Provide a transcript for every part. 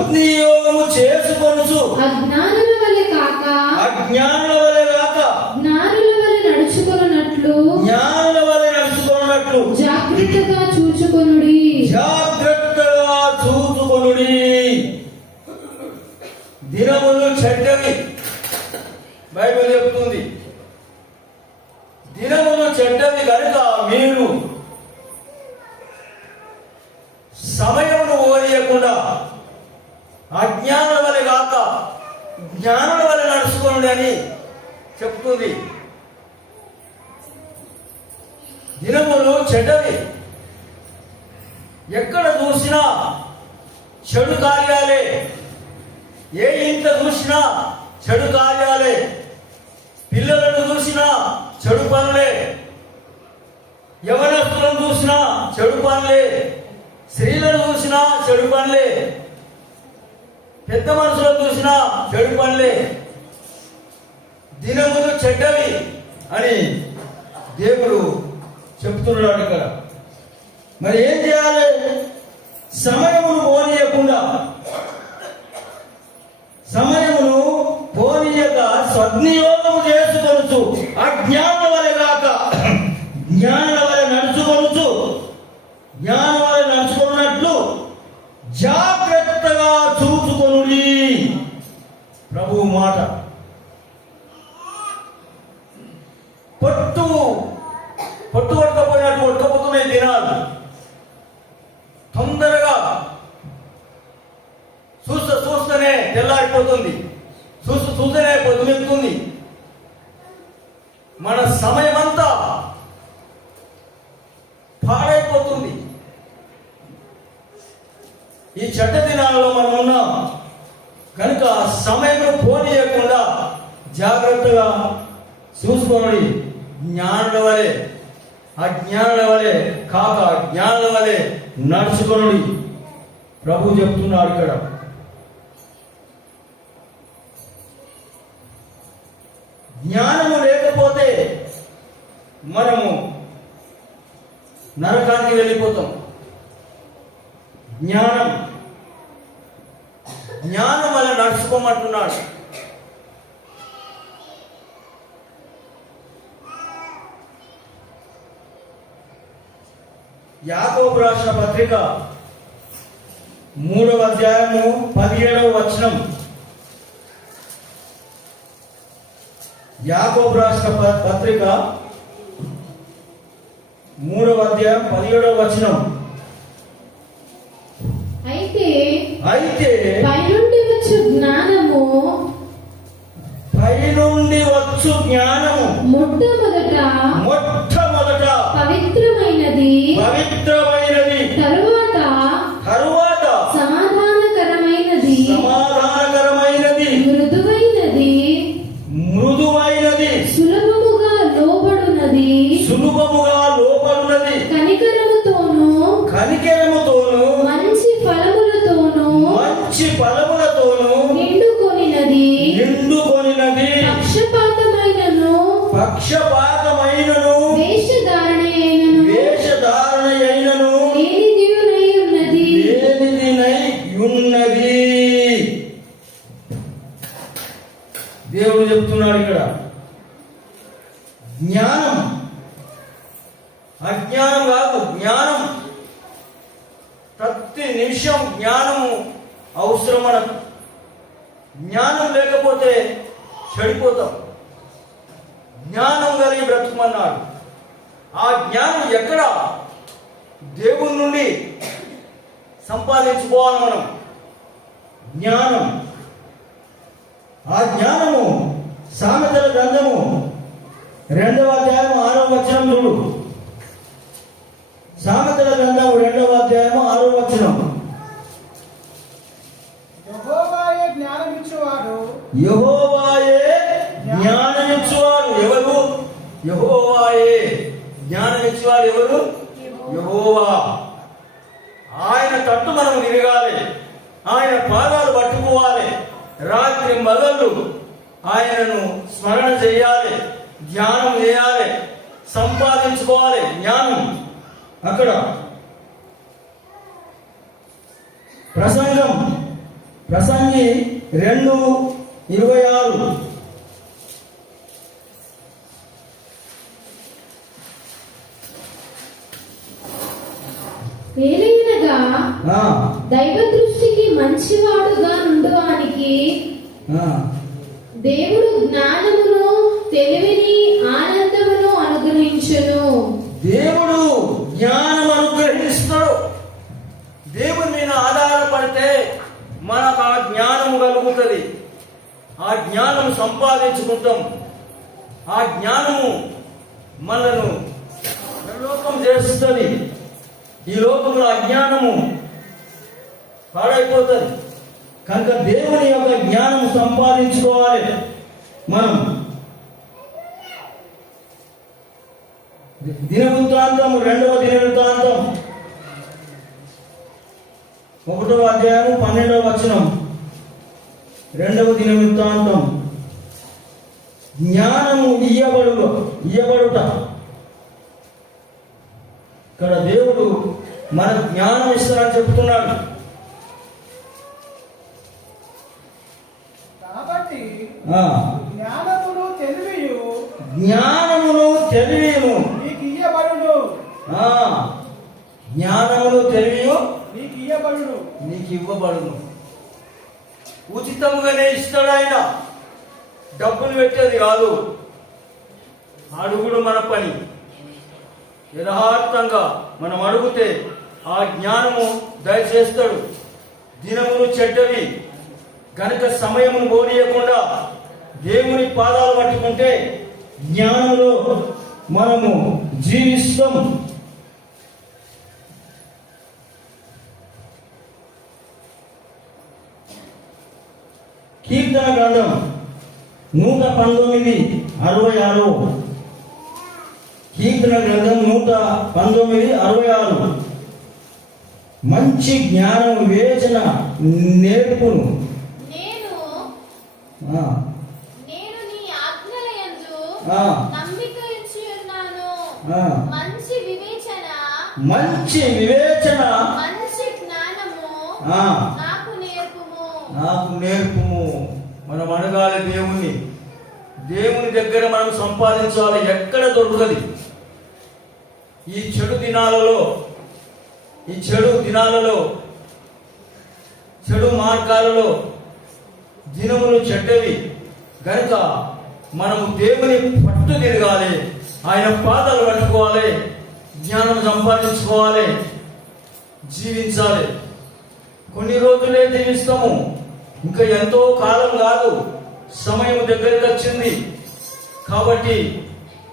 సద్వినియోగము చేసుకొనుచు అజ్ఞానం అజ్ఞానుల వలె కాక జ్ఞానుల వలె నడుచుకోండి అని చెప్తుంది. దినములు చెడ్డవి. ఎక్కడ చూసినా చెడు కార్యాలే. ఏ ఇంట చూసినా చెడు కార్యాలే. పిల్లలను చూసినా చెడు పనులే. యవనస్తులను చూసినా చెడు పనులే. స్త్రీలను చూసినా చెడు పనులే. పెద్ద మనుషులను చూసినా చెడు పనులే. దినములు చెడ్డవి అని దేవుడు చెప్తున్నాడు ఇక్కడ. మరి ఏం చేయాలి? సమయమును పోనీయకుండా సమయమును పోనీయక సద్వినియోగం చేసుకొనుచు అజ్ఞానం వలె కాక జ్ఞానం వలె నడుచుకొనుచు జ్ఞానం వలె నడుచుకున్నట్లు జాగ్రత్తగా చూచుకొనుడి ప్రభు మాట పట్టు పట్టు పట్టకపోయినట్టు పట్టుకపోతున్నాయి దినాలు తొందరగా చూస్తూ చూస్తేనే తెల్లారిపోతుంది చూస్తూ చూస్తూనే పొద్దుమెక్కుతుంది మన సమయం అంతా పాడైపోతుంది ఈ చెడ్డ దినాలలో మనం ఉన్నాం కనుక సమయం పోనీయకుండా జాగ్రత్తగా చూసుకోండి జ్ఞానుల వలె అజ్ఞానుల వలె కాక జ్ఞానుల నడుచుకొని ప్రభు చెప్తున్నాడు ఇక్కడ. జ్ఞానము లేకపోతే మనము నరకానికి వెళ్ళిపోతాం. జ్ఞానం. జ్ఞానం వల్ల నడుచుకోమంటున్నాడు. యాకోబు రాసిన పత్రిక మూడవ అధ్యాయము పదిహేడవ వచనం. యాకోబు ప- పత్రిక మూడవ అధ్యాయం పదిహేడవ వచనం. అయితే అయితే పైనుండి వచ్చు జ్ఞానము పైనుండి వచ్చు జ్ఞానము. మొట్టమొదట మొట్టమొదట పవిత్రమైనది. తరువాత అజ్ఞానం కాదు జ్ఞానం. ప్రతి నిమిషం జ్ఞానము అవసరం మనకు జ్ఞానం లేకపోతే చెడిపోతాం. జ్ఞానం కలిగి బ్రతుకుమన్నాడు. ఆ జ్ఞానం ఎక్కడ? దేవుని నుండి సంపాదించుకోవాలి మనం. జ్ఞానం. ఆ జ్ఞానము సామెతల గ్రంథము రెండవ అధ్యాయం ఆరవ వచనం చూడు. సామెతల గ్రంథము రెండవ అధ్యాయం ఆరవ వచనం. యెహోవాయే జ్ఞానమిచ్చువాడు. యహోవాయే జ్ఞానమిచ్చువాడు. ఎవరు? యహోవాయే జ్ఞానమిచ్చువాడు ఎవరు? యహోవా. ఆయన తట్టు మనం తిరగాలి ఆయన పాదాలు పట్టుకోవాలి. రాత్రి మగళ్ళు ఆయనను స్మరణ చేయాలి. ధ్యానం చేయాలి. సంపాదించుకోవాలి. జ్ఞానం. అక్కడ ప్రసంగం ప్రసంగి రెండు ఇరవై ఆరు. దైవ దృష్టికి మంచివాడుగా నుండడానికి ఆ, దేవుడు జ్ఞానమును తెలివిని ఆనందమును అనుగ్రహించును దేవుడు జ్ఞానం అనుగ్రహిస్తాడు దేవుని మీద ఆధారపడితే మనకు ఆ జ్ఞానం కలుగుతుంది. ఆ జ్ఞానం సంపాదించుకుంటాం. ఆ జ్ఞానము మనను లోకం చేస్తుంది. ఈ లోకంలో అజ్ఞానము పాడైపోతుంది. కనుక దేవుని యొక్క జ్ఞానం సంపాదించుకోవాలి మనం. దినవృత్తాంతం రెండవ దినవృత్తాంతం. ఒకటో అధ్యాయం పన్నెండవ వచనం. రెండవ దినవృత్తాంతం. జ్ఞానము ఇయ్యబడు ఇయ్యబడుట. ఇక్కడ దేవుడు మన జ్ఞానం ఇస్తానని చెప్తున్నాడు. కాబట్టి జ్ఞానమును తెలివియు. జ్ఞానమును తెలివిను నీకు ఇయ్యబడును ఆ, జ్ఞానమును తెలివియు నీకు ఇయ్యబడును నీకు ఇవ్వబడును. ఉచితముగానే ఇస్తాడు ఆయన. డబ్బులు పెట్టేది కాదు. అడుగుడు మన పని. యథార్థంగా మనం అడుగుతే ఆ జ్ఞానము దయచేస్తాడు. దినమును చెడ్డవి. కనుక సమయమును పోనీయకుండా దేవుని పాదాలు పట్టుకుంటే జ్ఞానంలో మనము జీవిస్తాం కీర్తన గ్రంథం నూట పంతొమ్మిది అరవై ఆరు. కీర్తన గ్రంథం నూట పంతొమ్మిది అరవై ఆరు. మంచి జ్ఞానం వేచన నేర్పును. మంచి వివేచన మంచి వివేచన మంచి జ్ఞానము నాకు నేర్పుము. నాకు నేర్పుము. మనం అడగాలి దేవుణ్ణి. దేవుని దగ్గర మనం సంపాదించాలి. ఎక్కడ దొరుకుతుంది? ఈ చెడు దినాలలో ఈ చెడు దినాలలో చెడు మార్గాలలో దినములు చెడ్డవి. కనుక మనము దేవుని పట్టు తిరగాలి. ఆయన పాదాలు పట్టుకోవాలి. జ్ఞానం సంపాదించుకోవాలి. జీవించాలి. కొన్ని రోజులే జీవిస్తాము. ఇంకా ఎంతో కాలం కాదు సమయం దగ్గరికి వచ్చింది. కాబట్టి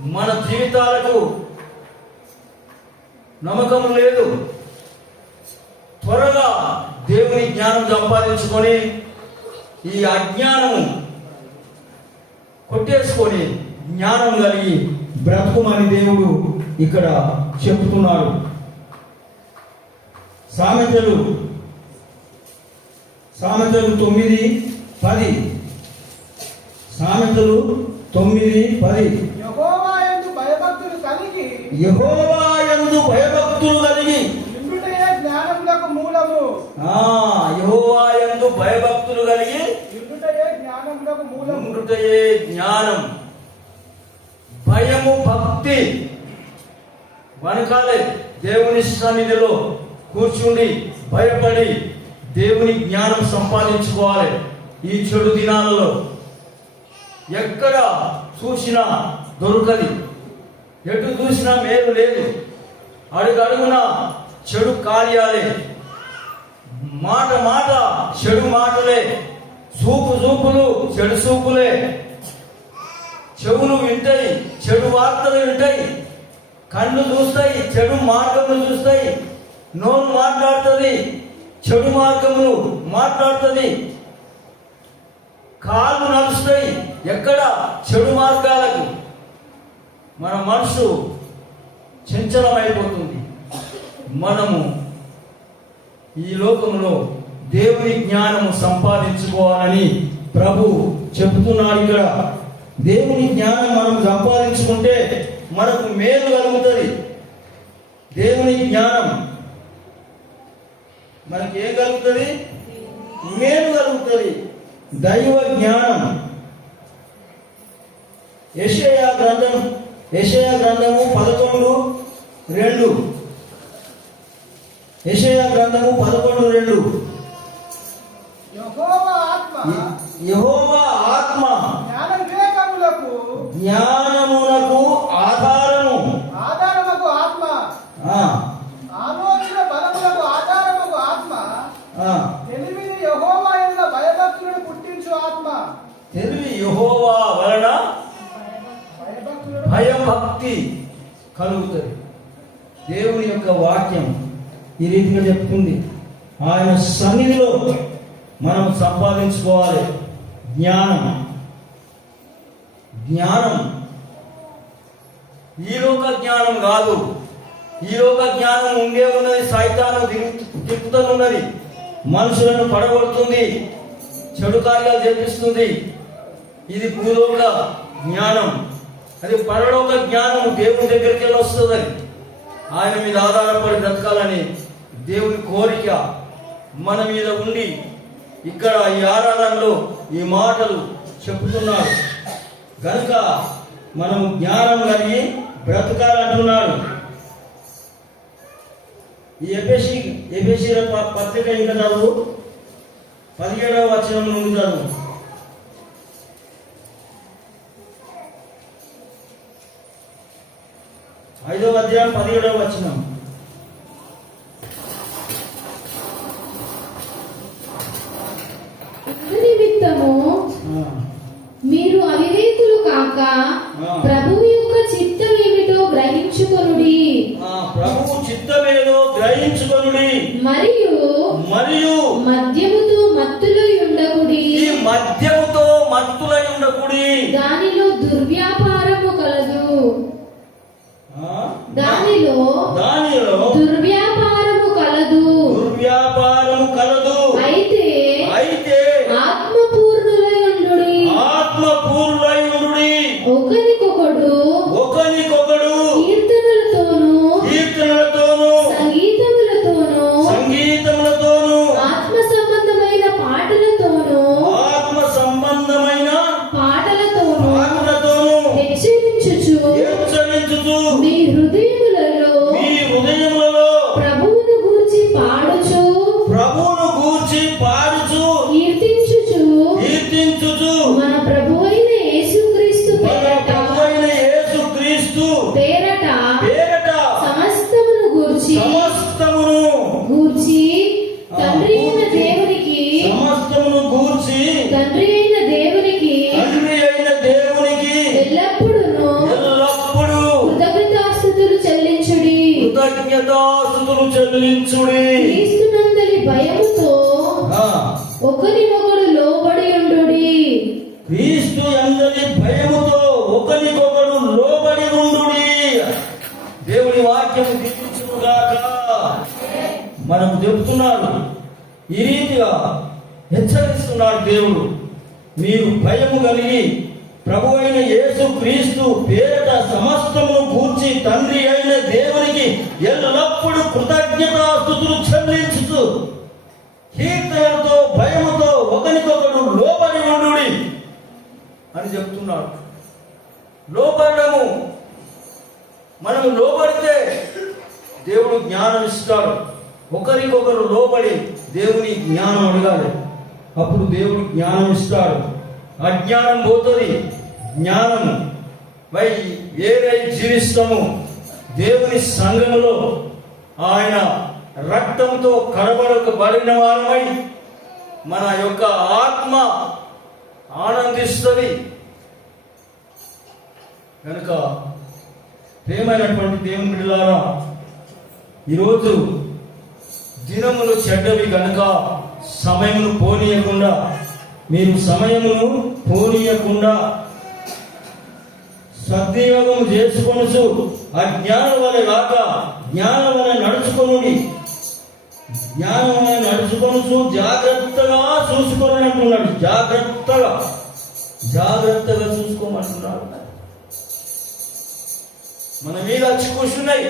మన జీవితాలకు నమ్మకం లేదు. త్వరగా దేవుని జ్ఞానం సంపాదించుకొని ఈ అజ్ఞానం కొట్టేసుకొని జ్ఞానం కలిగి బ్రతుకుమని దేవుడు ఇక్కడ చెప్తున్నాడు సామెతలు సామెతలు తొమ్మిది పది. సామెతలు తొమ్మిది పది. భయభక్తులు కలిగి యహోవాయందు భయభక్తులు కలిగి. జ్ఞానములకు మూలము. ఆ యహోవాయందు భయభక్తులు కలిగి. జ్ఞానములకు మూలము. జ్ఞానం. భయము భక్తి. వనకాలే దేవుని సన్నిధిలో కూర్చుండి భయపడి దేవుని జ్ఞానం సంపాదించుకోవాలి ఈ చెడు దినాలలో. ఎక్కడ చూసినా దొరకది. ఎటు చూసినా మేలు లేదు. అడుగడుగున చెడు కార్యాలే. మాట మాట చెడు మాటలే. చూపు చూపులు చెడు చూపులే చెవులు వింటాయి చెడు వార్తలు వింటాయి. కళ్ళు చూస్తాయి చెడు మార్గములు చూస్తాయి. నోరు మాట్లాడుతుంది చెడు మార్గమును మాట్లాడుతుంది. కాళ్ళు నడుస్తాయి. ఎక్కడ? చెడు మార్గాలకు. మన మనసు చంచలమైపోతుంది. మనము ఈ లోకంలో దేవుని జ్ఞానము సంపాదించుకోవాలని ప్రభు చెబుతున్నాడు ఇక్కడ. దేవుని జ్ఞానం మనం సంపాదించుకుంటే మనకు మేలు కలుగుతుంది. దేవుని జ్ఞానం మనకి ఏం కలుగుతుంది? మేలు కలుగుతుంది. దైవ జ్ఞానం. యెషయా గ్రంథం యెషయా గ్రంథము పదకొండు రెండు. యెషయా గ్రంథము పదకొండు రెండు. యెహోవా ఆత్మ. యెహోవా ఆత్మ. జ్ఞాన వివేకములకు జ్ఞానమునకు ఆధారము ఆధారముకు ఆత్మ ఆ, ఆలోచన బలములకు ఆధారముకు ఆత్మ ఆ. తెలివిని యెహోవా యొక్క భయభక్తులను పుట్టించు ఆత్మ తెలివి యెహోవా వలన భయభక్తి భయం భక్తి కలుగుతుంది. దేవుని యొక్క వాక్యం ఈ రీతిగా చెప్తుంది. ఆయన సన్నిధిలో మనం సంపాదించుకోవాలి. జ్ఞానం. జ్ఞానం. ఈ లోక జ్ఞానం కాదు. ఈ లోక జ్ఞానం ఉండే ఉన్నది సైతానం తిప్పుతూ ఉన్నది మనుషులను పడగొడుతుంది. చెడు కార్యాలు చేపిస్తుంది. ఇది భూలోక జ్ఞానం. అది పరలోక జ్ఞానం దేవుని దగ్గరికి వెళ్ళి వస్తుంది అది ఆయన మీద ఆధారపడి బ్రతకాలని దేవుని కోరిక మన మీద ఉండి ఇక్కడ ఈ ఆరాధనలో ఈ మాటలు చెప్పుతున్నాడు. కనుక మనం జ్ఞానం కలిగి బ్రతకాలంటున్నాడు. ఈ ఎబేసి ఎబేసి పత్రిక ఇంకా చదువు? పదిహేడవ వచనం నుండి చదువు. ఐదవ అధ్యాయం పదిహేడవ వచనం. మీరు భయము కలిగి ప్రభు అయిన యేసు క్రీస్తు పేరట సమస్తము కూర్చి తండ్రి అయిన దేవునికి ఎల్లప్పుడూ కృతజ్ఞతాస్తుతులు చెల్లించుతూ కీర్తనతో భయముతో ఒకరికొకడు లోబడి ఉండుడి అని చెప్తున్నాడు లోబడము మనము లోబడితే దేవుడు జ్ఞానం ఇస్తాడు ఒకరికొకరు లోబడి దేవుని జ్ఞానం అడగాలి. అప్పుడు దేవుడు జ్ఞానం ఇస్తాడు. అజ్ఞానం పోతుంది. జ్ఞానం. వై ఏదై జీవిస్తాము. దేవుని సంఘములో ఆయన రక్తంతో కడబడకబడిన వారమై మన యొక్క ఆత్మ ఆనందిస్తుంది. కనుక ప్రేమైనటువంటి దేవుని బిడ్డలారా ఈరోజు దినములు చెడ్డవి కనుక సమయమును పోనీయకుండా మీరు సమయమును పోనీయకుండా సద్వినియోగం చేసుకొనుచు అజ్ఞానం వలె కాక జ్ఞానం వలె నడుచుకొని జ్ఞానం వలె నడుచుకొనుచు జాగ్రత్తగా చూసుకొని అంటున్నాడు. జాగ్రత్తగా జాగ్రత్తగా చూసుకోమంటున్నాడు. మన మీద అచ్చి కూర్చున్నాయి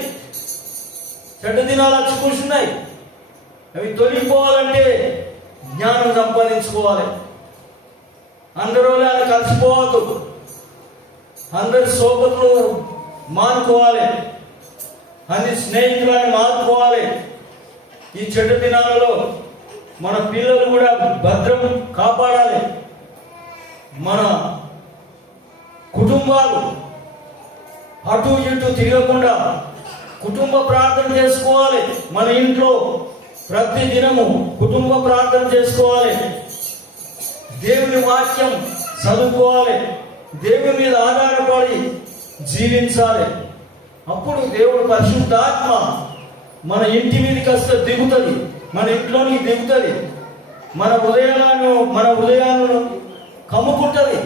చెడ్డ దినాలు అచ్చి కూర్చున్నాయి అవి తొలగిపోవాలంటే జ్ఞానం సంపాదించుకోవాలి. అందరూ అలా కలిసిపోవద్దు. అందరి సోపతులు మానుకోవాలి. అన్ని స్నేహితులను మానుకోవాలి. ఈ చెడు దినాలలో మన పిల్లలు కూడా భద్రం కాపాడాలి. మన కుటుంబాలు అటు ఇటు తిరగకుండా కుటుంబ ప్రార్థన చేసుకోవాలి. మన ఇంట్లో ప్రతి దినము కుటుంబ ప్రార్థన చేసుకోవాలి. దేవుని వాక్యం చదువుకోవాలి. దేవుని మీద ఆధారపడి జీవించాలి. అప్పుడు దేవుడు పరిశుద్ధాత్మ మన ఇంటి మీదకి వస్తే దిగుతుంది మన ఇంట్లోనికి దిగుతుంది మన ఉదయాలను మన ఉదయాలను కమ్ముకుంటుంది.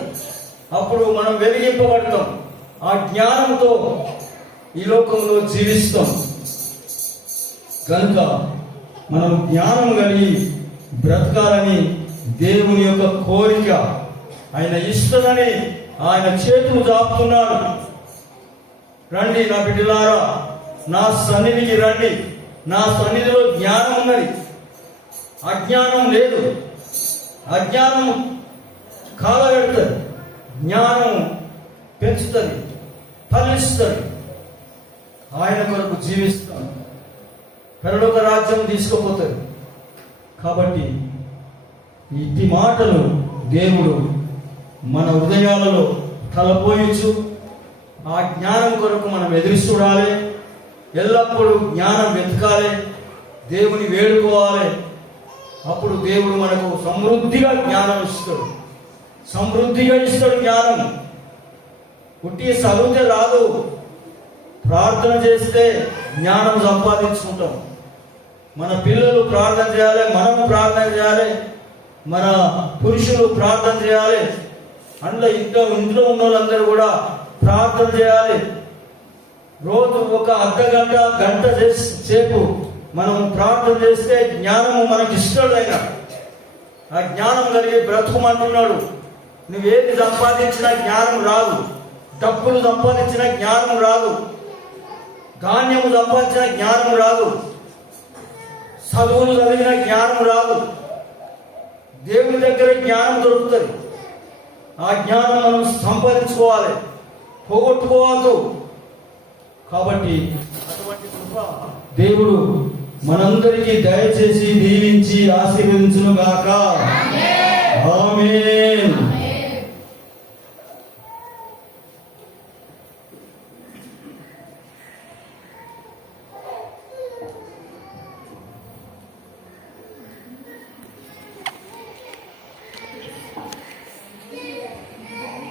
అప్పుడు మనం వెలిగింపబడతాం. ఆ జ్ఞానంతో ఈ లోకంలో జీవిస్తాం. కనుక మనం జ్ఞానం కలిగి బ్రతకాలని దేవుని యొక్క కోరిక ఆయన ఇష్టమని ఆయన చేతులు దాపుతున్నాడు రండి నా బిడ్డలారా నా సన్నిధికి రండి. నా సన్నిధిలో జ్ఞానం ఉన్నది. అజ్ఞానం లేదు. అజ్ఞానం కాలగెడుతుంది. జ్ఞానం పెంచుతుంది ఫలిస్తుంది. ఆయన కొరకు జీవిస్తాను పరలోక రాజ్యం తీసుకుపోతుంది కాబట్టి ఇట్టి మాటలు దేవుడు మన హృదయాలలో తలపోయించు ఆ జ్ఞానం కొరకు మనం ఎదురు చూడాలి. ఎల్లప్పుడూ జ్ఞానం వెతకాలి. దేవుని వేడుకోవాలి. అప్పుడు దేవుడు మనకు సమృద్ధిగా జ్ఞానం ఇస్తాడు. సమృద్ధిగా ఇస్తాడు జ్ఞానం. పుట్టి సమృద్ధి రాదు. ప్రార్థన చేస్తే జ్ఞానం సంపాదించుకుంటాం. మన పిల్లలు ప్రార్థన చేయాలి మనం ప్రార్థన చేయాలి మన పురుషులు ప్రార్థన చేయాలి. అందులో ఇంట్లో ఇంట్లో ఉన్న వాళ్ళందరూ కూడా ప్రార్థన చేయాలి. రోజు ఒక అర్ధ గంట గంట సేపు మనం ప్రార్థన చేస్తే జ్ఞానము మనకి ఇష్టడైన ఆ జ్ఞానం కలిగి బ్రతుకుమంటున్నాడు. నువ్వేది సంపాదించినా జ్ఞానం రాదు. డబ్బులు సంపాదించిన జ్ఞానం రాదు. ధాన్యము సంపాదించిన జ్ఞానం రాదు. చదువులు చదివిన జ్ఞానం రాదు. దేవుని దగ్గర జ్ఞానం దొరుకుతుంది. ఆ జ్ఞానం మనం సంపాదించుకోవాలి. పోగొట్టుకోవద్దు. కాబట్టి అటువంటి కృప దేవుడు మనందరికీ దయచేసి దీవించి ఆశీర్వదించును గాక. ఆమేన్.